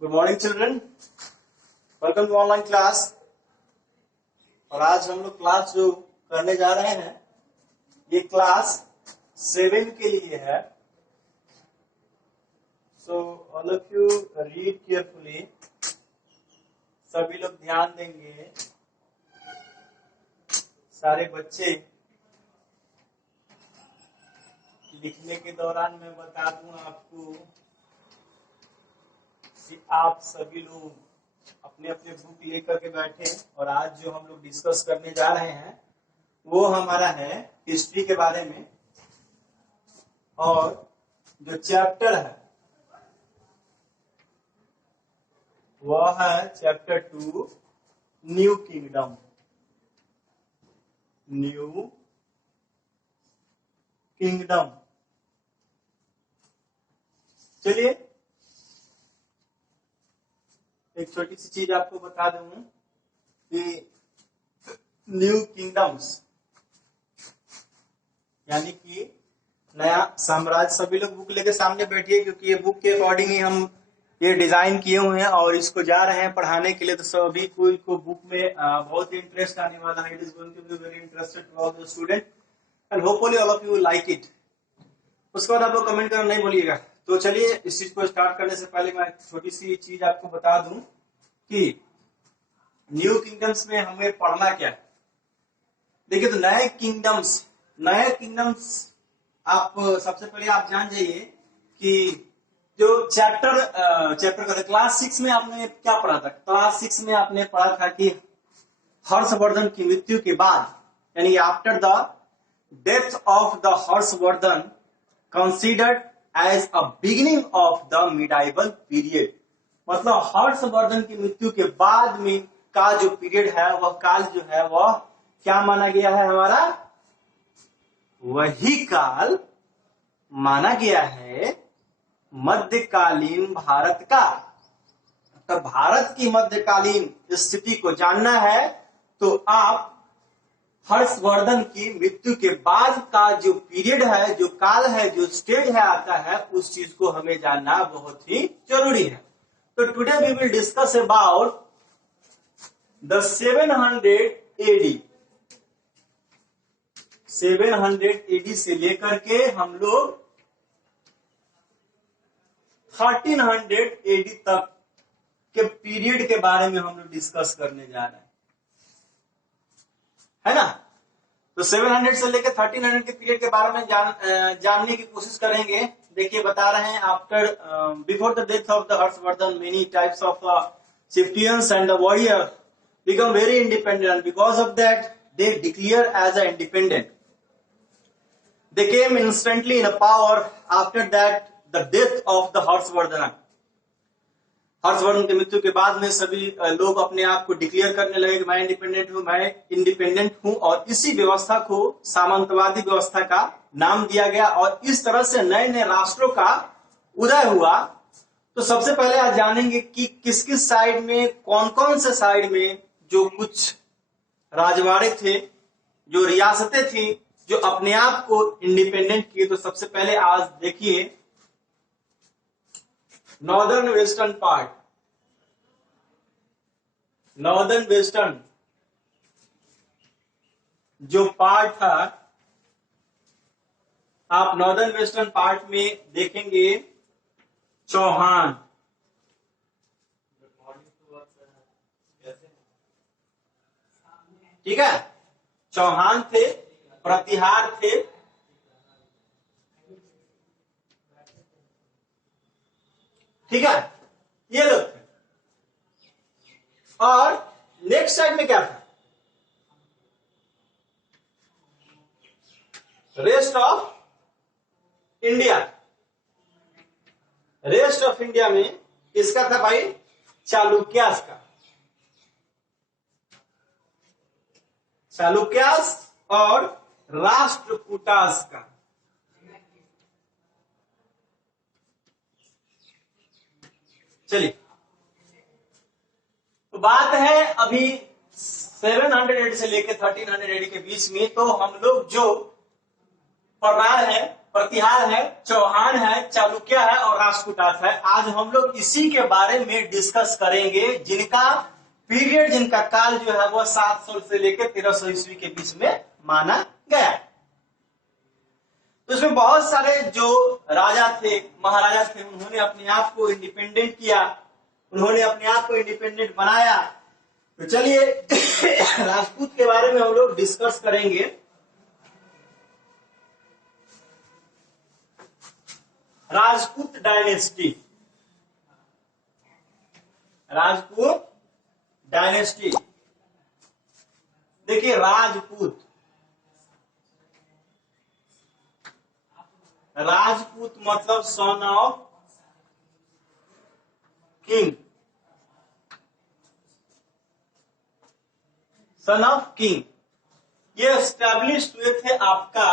Good morning children, welcome to online class. और आज हम लोग क्लास जो करने जा रहे हैं ये क्लास 7 के लिए है। So all of you read carefully, सभी लोग ध्यान देंगे। सारे बच्चे लिखने के दौरान मैं बता दूं आपको कि आप सभी लोग अपने अपने बुक लेकर के बैठे। और आज जो हम लोग डिस्कस करने जा रहे हैं वो हमारा है हिस्ट्री के बारे में। और जो चैप्टर है वह है chapter 2 new kingdom. New kingdom. चलिए एक छोटी सी चीज आपको बता दूं कि न्यू किंगडम्स यानी कि नया साम्राज्य। सभी लोग बुक लेके सामने बैठिए क्योंकि ये बुक के अकॉर्डिंग ही हम ये डिजाइन किए हुए हैं और इसको जा रहे हैं पढ़ाने के लिए। तो सभी कोई को बुक में बहुत इंटरेस्ट आने वाला है। It is going to be very interested for all the student and hopefully all of you like it. उसके बाद आप लोग कमेंट करना नहीं भूलिएगा। तो चलिए इस चीज को स्टार्ट करने से पहले मैं छोटी सी चीज आपको बता दूं कि न्यू किंगडम्स में हमें पढ़ना क्या है। देखिए, तो नए किंगडम्स आप सबसे पहले आप जान जाइए कि जो चैप्टर क्लास 6 में आपने क्या पढ़ा था। क्लास 6 में आपने पढ़ा था कि हर्षवर्धन की मृत्यु के बाद यानी after the death of the Harshavardhana considered as a beginning of the medieval period. मतलब हर्षवर्धन की मृत्यु के बाद में का जो पीरियड है वह काल जो है वह क्या माना गया है, हमारा वही काल माना गया है मध्यकालीन भारत का। तो भारत की मध्यकालीन स्थिति को जानना है तो आप हर्षवर्धन की मृत्यु के बाद का जो पीरियड है, जो काल है, जो स्टेज है आता है, उस चीज को हमें जानना बहुत ही जरूरी है। तो today we will discuss about the 700 AD। 700 AD से लेकर के हम लोग 1300 AD तक के पीरियड के बारे में हम लोग डिस्कस करने जा रहे हैं, है ना। तो 700 से लेकर 1300 के पीरियड के बारे में जानने की कोशिश करेंगे। देखिए बता रहे हैं after before the death of the Harshavardhan many types of chieftains and the warrior become very independent. Because of that they declare as a independent. They came instantly in power after that the death of the Harshavardhan. Harshavardhan की मृत्यु के बाद में सभी लोग अपने आप को डिक्लेयर करने लगे कि मैं इंडिपेंडेंट हूं और इसी व्यवस्था को सामंतवादी व्यवस्था का नाम दिया गया और इस तरह से नए नए राष्ट्रों का उदय हुआ। तो सबसे पहले आज जानेंगे कि किस किस साइड में, कौन कौन से साइड में जो कुछ राजवाड़े थे, जो रियासतें थी, जो अपने आप को इंडिपेंडेंट किए। तो सबसे पहले आज देखिए northern western part. Northern western जो पार्ट था, आप नॉर्दर्न वेस्टर्न पार्ट में देखेंगे चौहान। ठीक है, चौहान थे, प्रतिहार थे, ठीक है, ये लोग थे। और नेक्स्ट साइड में क्या था, rest of India. Rest of India में किसका था भाई, चालुक्यास का। चालुक्यास और राष्ट्रकूटास का। चलिए, तो बात है अभी 700 AD से लेकर 1300 AD के बीच में। तो हम लोग जो पढ़ रहे हैं प्रतिहार है, चौहान है, चालुक्य है और राष्ट्रकूटाच है। आज हम लोग इसी के बारे में डिस्कस करेंगे, जिनका पीरियड, जिनका काल जो है वह 700 से लेकर 1300 ईस्वी के बीच में माना गया है। तो इसमें बहुत सारे जो राजा थे, महाराजा थे, उन्होंने अपने आप को इंडिपेंडेंट किया, उन्होंने अपने आप को इंडिपेंडेंट बनाया। तो चलिए राजपूत के बारे में हम लोग डिस्कस करेंगे। Rajput dynasty, Rajput dynasty. देखिए राजपूत, राजपूत मतलब son of king, son of king. ये एस्टैब्लिश हुए थे आपका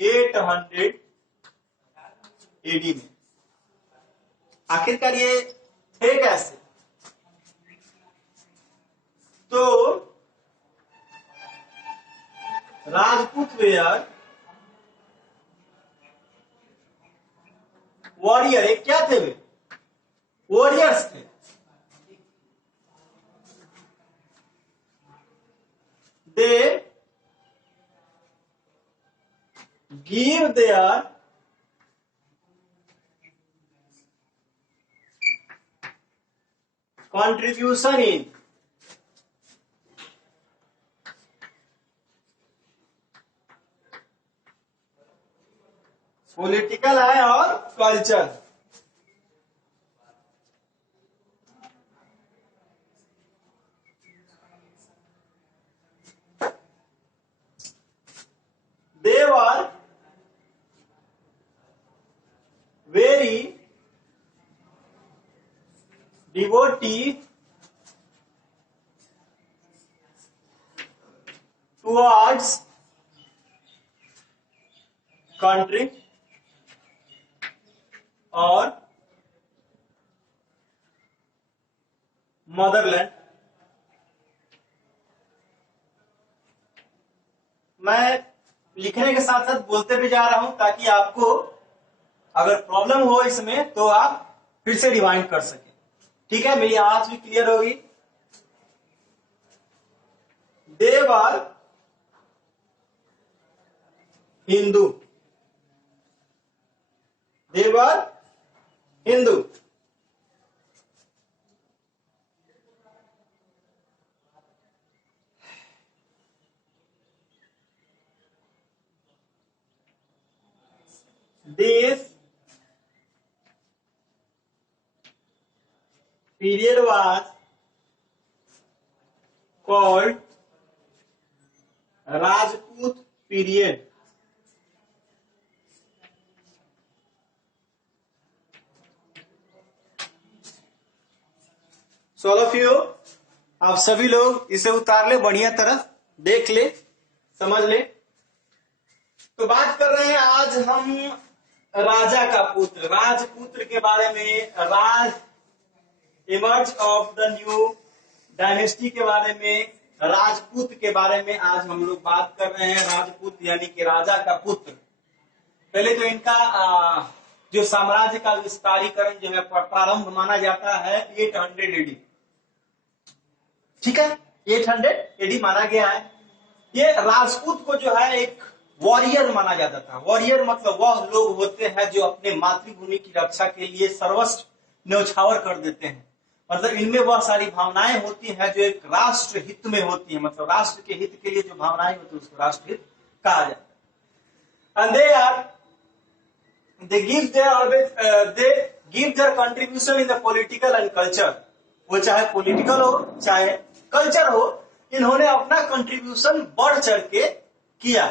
800 एडी में। आखिरकार ये थे कैसे? तो राजपूत वेयर वॉरियर, एक क्या थे वे? वॉरियर्स थे। They give their contribution in political है और culture. They were very devotee towards country और मदरलैंड। मैं लिखने के साथ साथ बोलते भी जा रहा हूं ताकि आपको अगर प्रॉब्लम हो इसमें तो आप फिर से रिवाइंड कर सके। ठीक है, मेरी आवाज भी क्लियर होगी। देवर हिंदू, देवर Hindu. This period was called Rajput period. So all of you, आप सभी लोग इसे उतार ले, बढ़िया तरह देख ले, समझ ले। तो बात कर रहे हैं आज हम राजा का पुत्र, राजपुत्र के बारे में, राज emerge of the new dynasty के बारे में, राजपूत के बारे में आज हम लोग बात कर रहे हैं। राजपूत यानी कि राजा का पुत्र। पहले तो इनका जो साम्राज्य का विस्तारीकरण जो है प्रारंभ माना जाता है 800 एडी। ठीक है, 800 एडी माना गया है। ये राजपूत को जो है एक वॉरियर माना जाता था। वॉरियर मतलब वह लोग होते हैं जो अपने मातृभूमि की रक्षा के लिए सर्वस्व न्यौछावर कर देते हैं। मतलब इनमें वह सारी भावनाएं होती हैं जो एक राष्ट्र हित में होती है। मतलब राष्ट्र के हित के लिए जो भावनाएं होती है उसको राष्ट्र हित कहा जाता है। And they give their contribution in the political and culture। वो चाहे पॉलिटिकल हो चाहे कल्चर हो, इन्होंने अपना कंट्रीब्यूशन बढ़ चढ़ के किया।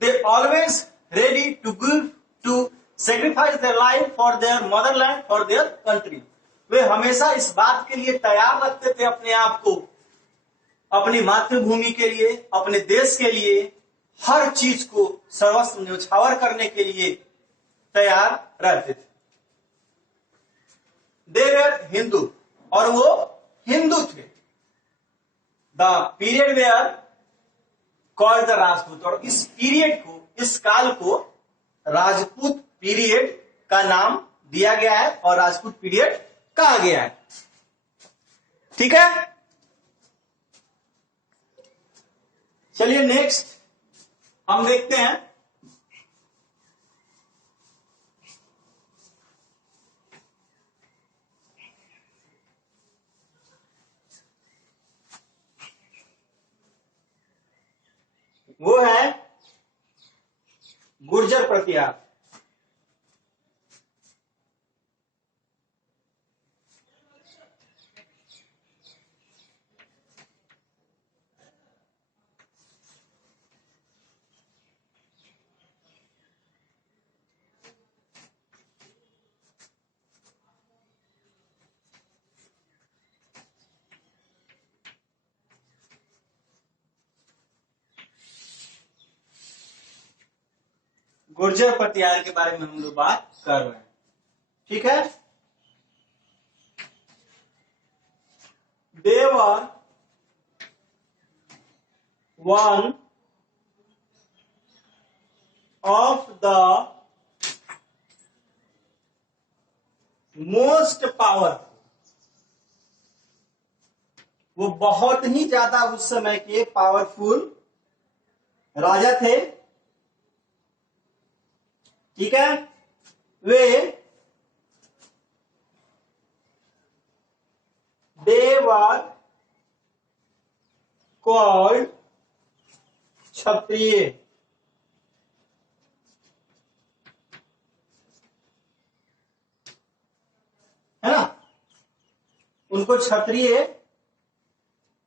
They always ready to give to sacrifice their life for their motherland, for their country। वे हमेशा इस बात के लिए तैयार रखते थे अपने आप को, अपनी मातृभूमि के लिए, अपने देश के लिए, हर चीज को सर्वस्व न्यौछावर करने के लिए तैयार रहते थे। दे वर हिंदू, और वो हिंदू थे। The period where called the Rajput, और इस पीरियड को, इस काल को राजपूत पीरियड का नाम दिया गया है और राजपूत पीरियड कहा गया है। ठीक है, चलिए नेक्स्ट हम देखते हैं वो है गुर्जर प्रतिहार। गुर्जर प्रतिहार के बारे में हम लोग बात कर रहे हैं। ठीक है, they were one of the most powerful, वो बहुत ही ज्यादा उस समय के पावरफुल राजा थे। ठीक है, वे they were called क्षत्रिय। है ना, उनको क्षत्रिय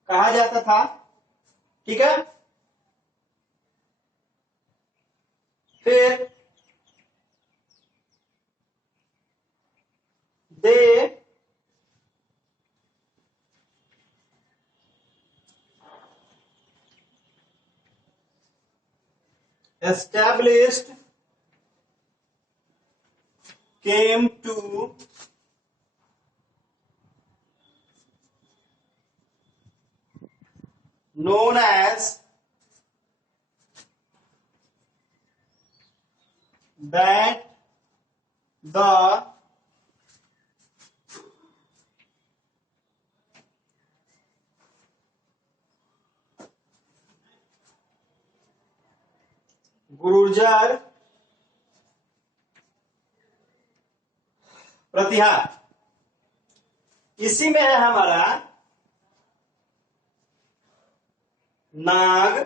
कहा जाता था। ठीक है, फिर they established came to known as that the Gurjar प्रतिहार। इसी में है हमारा नाग,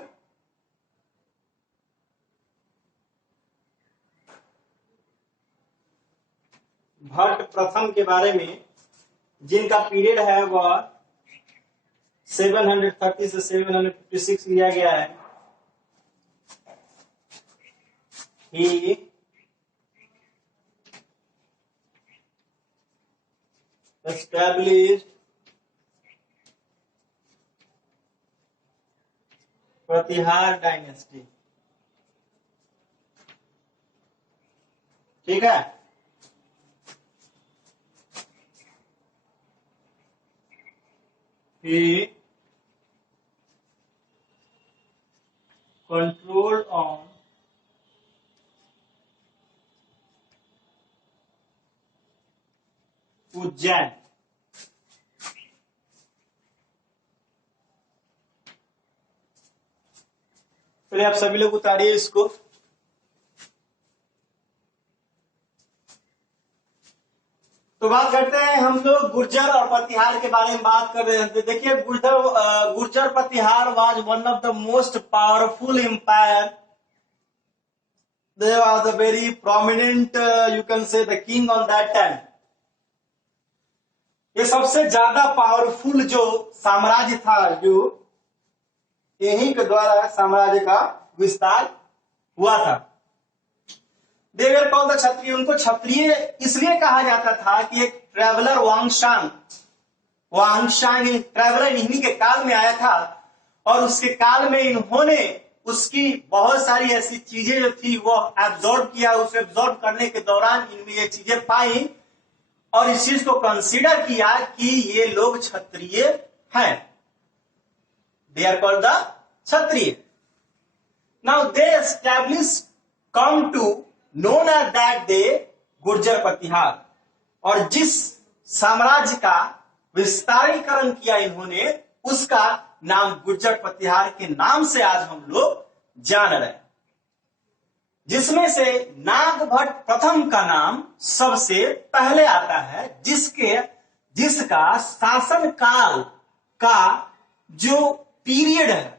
भट्ट प्रथम के बारे में, जिनका पीरियड है वह 730 से 756 लिया गया है। He established Pratihara dynasty. ठीक है, he controlled on उज्जैन। पहले आप सभी लोग उतारिए इसको। तो बात करते हैं हम लोग गुर्जर और प्रतिहार के बारे में बात कर रहे थे। देखिए Gurjara Pratihara was one of the most powerful empire. They was a very prominent you can say the king on that time. ये सबसे ज्यादा पावरफुल जो साम्राज्य था, जो यहीं के द्वारा साम्राज्य का विस्तार हुआ था। देवर कौन था? क्षत्रिय। उनको क्षत्रिय इसलिए कहा जाता था कि एक ट्रेवलर वांगशांग ट्रेवलर इन्हीं के काल में आया था और उसके काल में इन्होंने उसकी बहुत सारी ऐसी चीजें जो थी वो एब्जॉर्ब किया। उसे एब्जॉर्ब करने के दौरान इनमें ये चीजें पाई और इस चीज को कंसीडर किया कि ये लोग क्षत्रिय हैं। They are called the Kshatriya. Now they establish come to known as that they Gurjara Pratihara. और जिस साम्राज्य का विस्तारीकरण किया इन्होंने उसका नाम गुर्जर प्रतिहार के नाम से आज हम लोग जान रहे हैं, जिसमें से नागभट्ट प्रथम का नाम सबसे पहले आता है, जिसका शासन काल का जो पीरियड है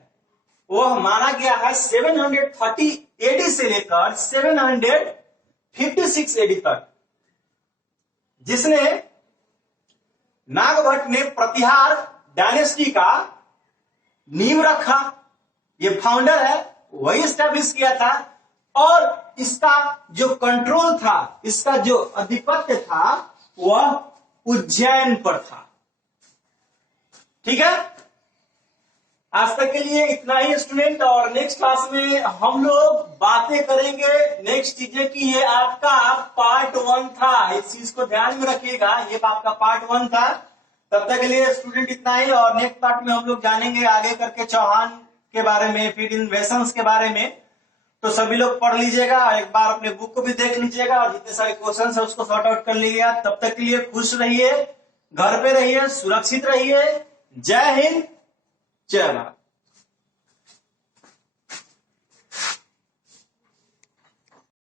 वह माना गया है 730 एडी से लेकर 756 एडी तक, जिसने नागभट्ट ने प्रतिहार डायनेस्टी का नींव रखा। ये फाउंडर है, वही स्टैब्लिश किया था। और इसका जो कंट्रोल था, इसका जो आधिपत्य था वह उज्जैन पर था। ठीक है, आज तक के लिए इतना ही स्टूडेंट। और नेक्स्ट क्लास में हम लोग बातें करेंगे नेक्स्ट चीजें की। ये आपका पार्ट 1 था, इस चीज को ध्यान में रखिएगा, ये आपका पार्ट 1 था। तब तक के लिए स्टूडेंट इतना ही। और नेक्स्ट पार्ट में हम लोग जानेंगे आगे करके चौहान के बारे में, फिर इन्वेशंस के बारे में। तो सभी लोग पढ़ लीजिएगा, एक बार अपने बुक को भी देख लीजिएगा और जितने सारे क्वेश्चन है उसको सॉर्ट आउट कर लीजिएगा। तब तक के लिए खुश रहिए, घर पे रहिए, सुरक्षित रहिए। जय हिंद, जय भारत।